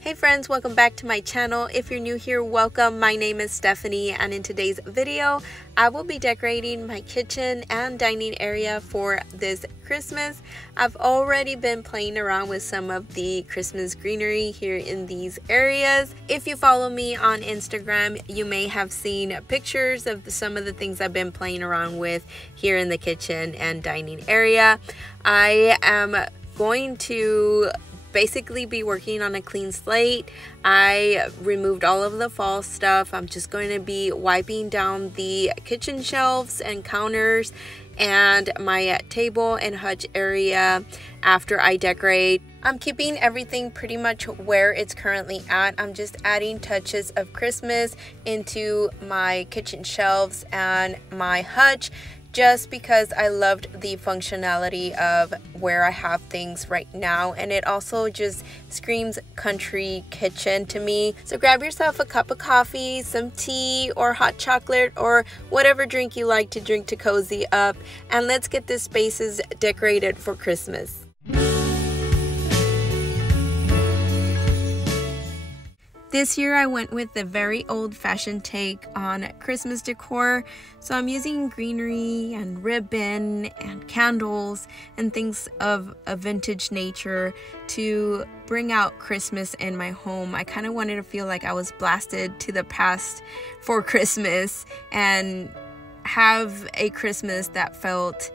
Hey friends, welcome back to my channel. If you're new here, welcome. My name is Stephanie, and in today's video I will be decorating my kitchen and dining area for this Christmas. I've already been playing around with some of the Christmas greenery here in these areas. If you follow me on Instagram, you may have seen pictures of some of the things I've been playing around with here in the kitchen and dining area. I am going to basically be working on a clean slate. I removed all of the fall stuff. I'm just going to be wiping down the kitchen shelves and counters and my table and hutch area after I decorate. I'm keeping everything pretty much where it's currently at. I'm just adding touches of Christmas into my kitchen shelves and my hutch, just because I loved the functionality of where I have things right now, and it also just screams country kitchen to me. So grab yourself a cup of coffee, some tea or hot chocolate or whatever drink you like to drink to cozy up, and let's get this spaces decorated for Christmas. This year I went with a very old-fashioned take on Christmas decor, so I'm using greenery and ribbon and candles and things of a vintage nature to bring out Christmas in my home. I kind of wanted to feel like I was blasted to the past for Christmas and have a Christmas that felt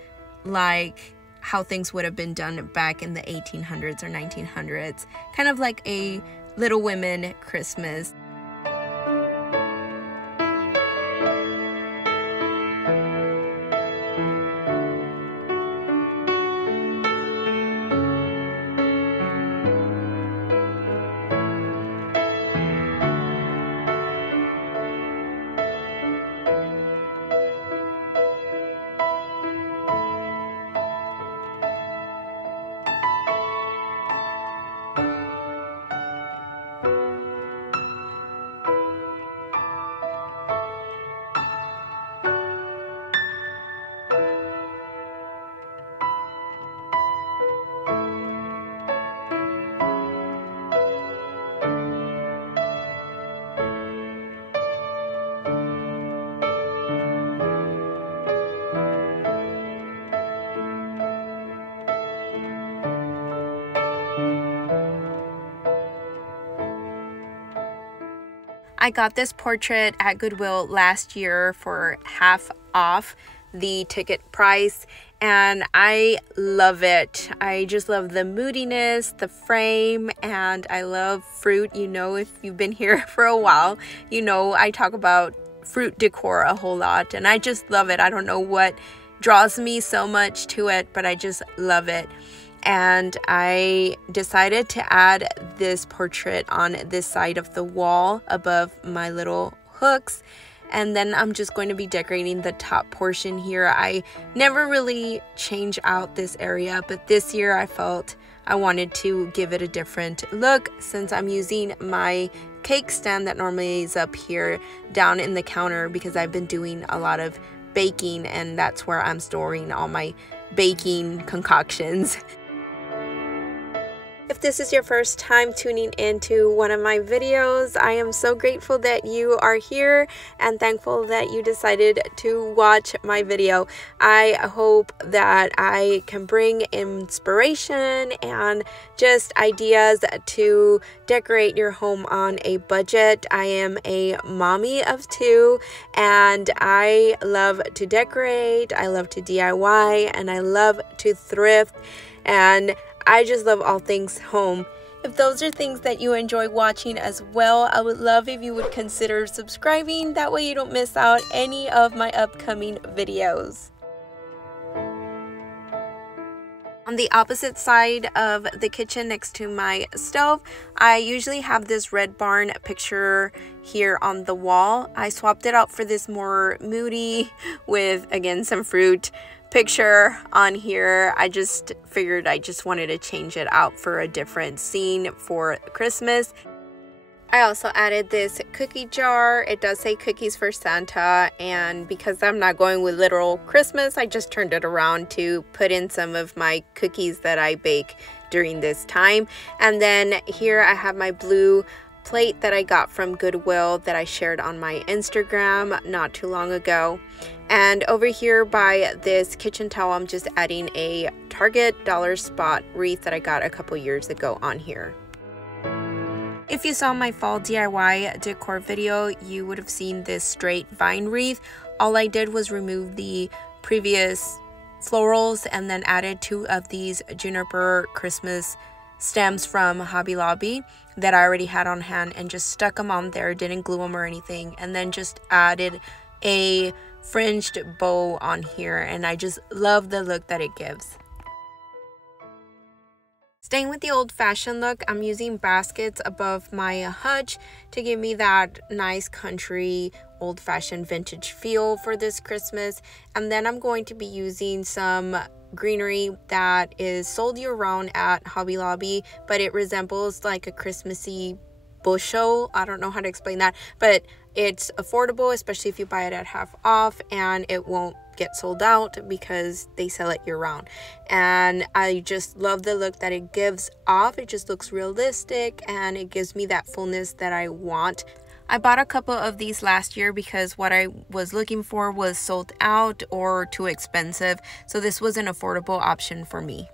like how things would have been done back in the 1800s or 1900s, kind of like a Little Women Christmas. I got this portrait at Goodwill last year for half off the ticket price, and I love it. I just love the moodiness, the frame, and I love fruit. You know, if you've been here for a while, you know I talk about fruit decor a whole lot, and I just love it. I don't know what draws me so much to it, but I just love it. And I decided to add this portrait on this side of the wall above my little hooks, and then I'm just going to be decorating the top portion here. I never really change out this area, but this year I felt I wanted to give it a different look, since I'm using my cake stand that normally is up here down in the counter, because I've been doing a lot of baking, and that's where I'm storing all my baking concoctions. If this is your first time tuning into one of my videos, I am so grateful that you are here and thankful that you decided to watch my video. I hope that I can bring inspiration and just ideas to decorate your home on a budget. I am a mommy of two, and I love to decorate, I love to DIY, and I love to thrift, and I just love all things home. If those are things that you enjoy watching as well, I would love if you would consider subscribing. That way you don't miss out any of my upcoming videos. On the opposite side of the kitchen next to my stove, I usually have this Red Barn picture here on the wall. I swapped it out for this more moody with, again, some fruit picture on here. I just figured I just wanted to change it out for a different scene for Christmas. I also added this cookie jar. It does say cookies for Santa, and because I'm not going with literal Christmas, I just turned it around to put in some of my cookies that I bake during this time. And then here I have my blue plate that I got from Goodwill that I shared on my Instagram not too long ago. And over here by this kitchen towel, I'm just adding a Target dollar spot wreath that I got a couple years ago on here. If you saw my fall DIY decor video, you would have seen this straight vine wreath. All I did was remove the previous florals and then added 2 of these juniper Christmas stems from Hobby Lobby that I already had on hand and just stuck them on there, didn't glue them or anything, and then just added a fringed bow on here, and I just love the look that it gives. Staying with the old-fashioned look, I'm using baskets above my hutch to give me that nice country old-fashioned vintage feel for this Christmas. And then I'm going to be using some greenery that is sold year-round at Hobby Lobby, but it resembles like a Christmassy bushel. I don't know how to explain that, but it's affordable, especially if you buy it at half off, and it won't get sold out because they sell it year round. And I just love the look that it gives off. It just looks realistic and it gives me that fullness that I want. I bought a couple of these last year because what I was looking for was sold out or too expensive, so this was an affordable option for me.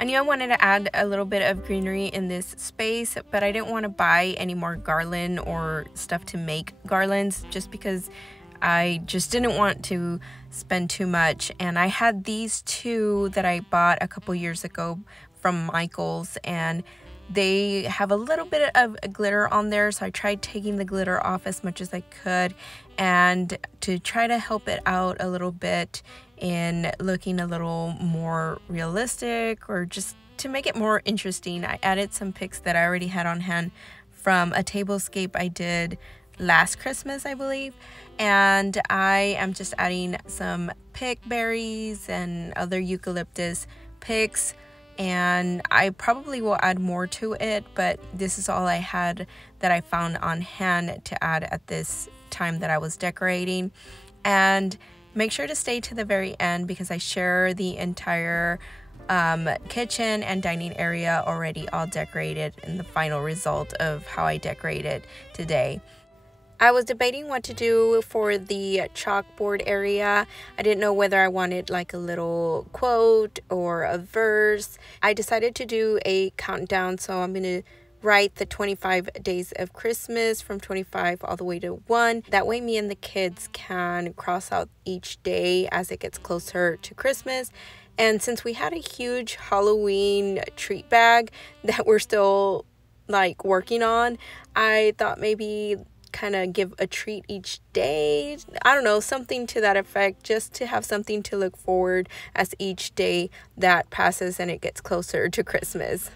I knew I wanted to add a little bit of greenery in this space, but I didn't want to buy any more garland or stuff to make garlands just because I just didn't want to spend too much. And I had these two that I bought a couple years ago from Michael's, and they have a little bit of glitter on there, so I tried taking the glitter off as much as I could, and to try to help it out a little bit in looking a little more realistic, or just to make it more interesting, I added some pics that I already had on hand from a tablescape I did last Christmas, I believe. And I am just adding some pick berries and other eucalyptus picks, and I probably will add more to it, but this is all I had that I found on hand to add at this time that I was decorating. And make sure to stay to the very end because I share the entire kitchen and dining area already all decorated in the final result of how I decorated today. I was debating what to do for the chalkboard area. I didn't know whether I wanted like a little quote or a verse. I decided to do a countdown, so I'm going to write the 25 days of Christmas from 25 all the way to 1. That way me and the kids can cross out each day as it gets closer to Christmas. And since we had a huge Halloween treat bag that we're still like working on, I thought maybe kind of give a treat each day. I don't know, something to that effect, just to have something to look forward as each day that passes and it gets closer to Christmas.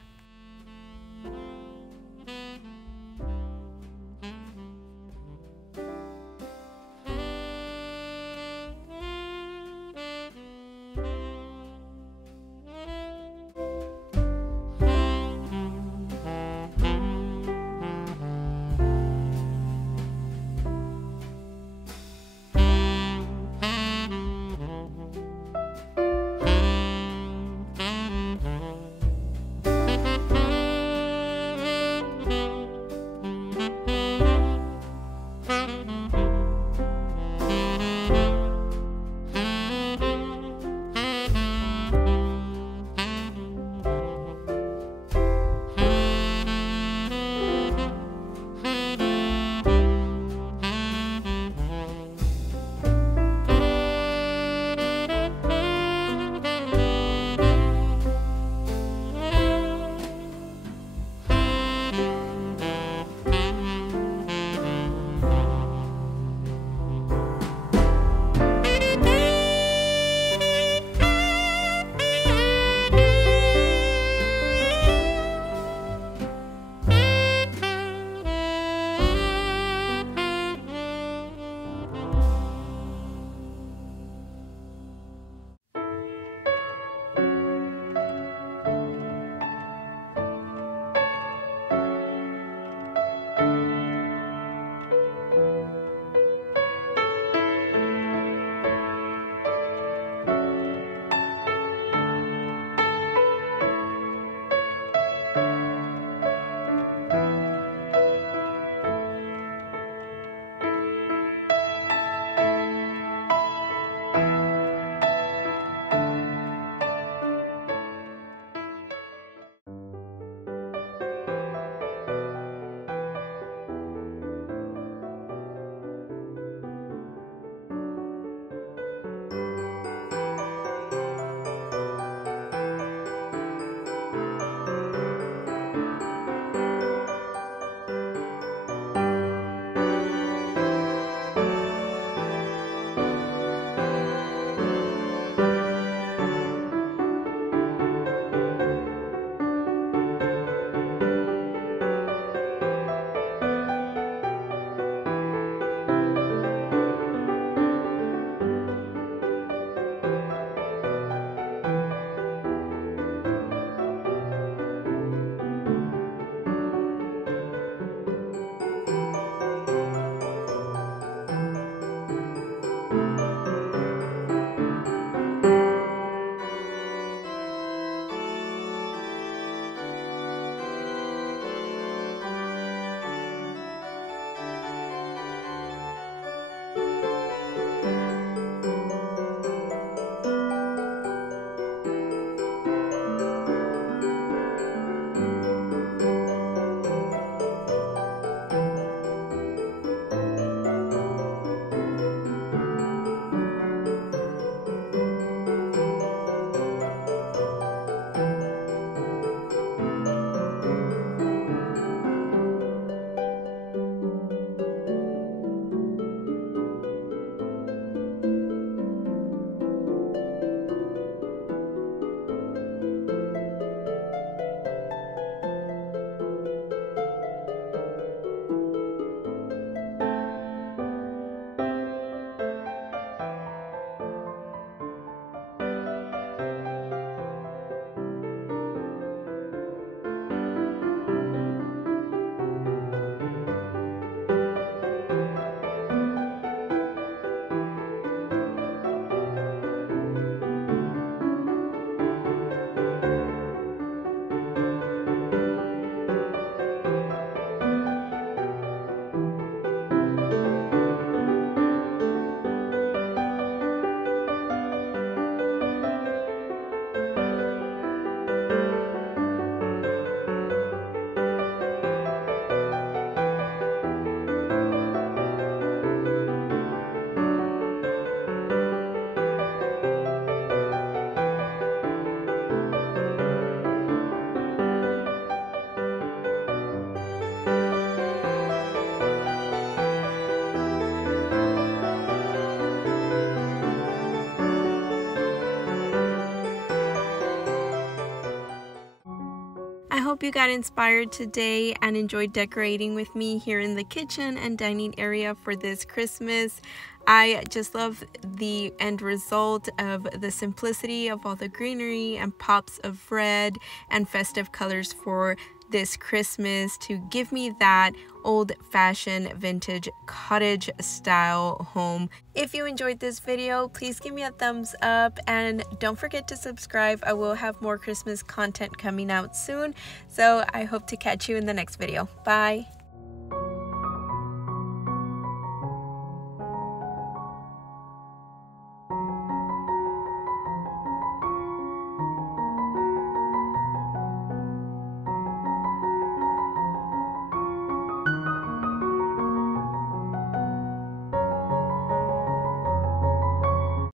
hope you got inspired today and enjoyed decorating with me here in the kitchen and dining area for this Christmas. I just love the end result of the simplicity of all the greenery and pops of red and festive colors for this Christmas to give me that old-fashioned vintage cottage style home. If you enjoyed this video, please give me a thumbs up and don't forget to subscribe. I will have more Christmas content coming out soon, so I hope to catch you in the next video. Bye.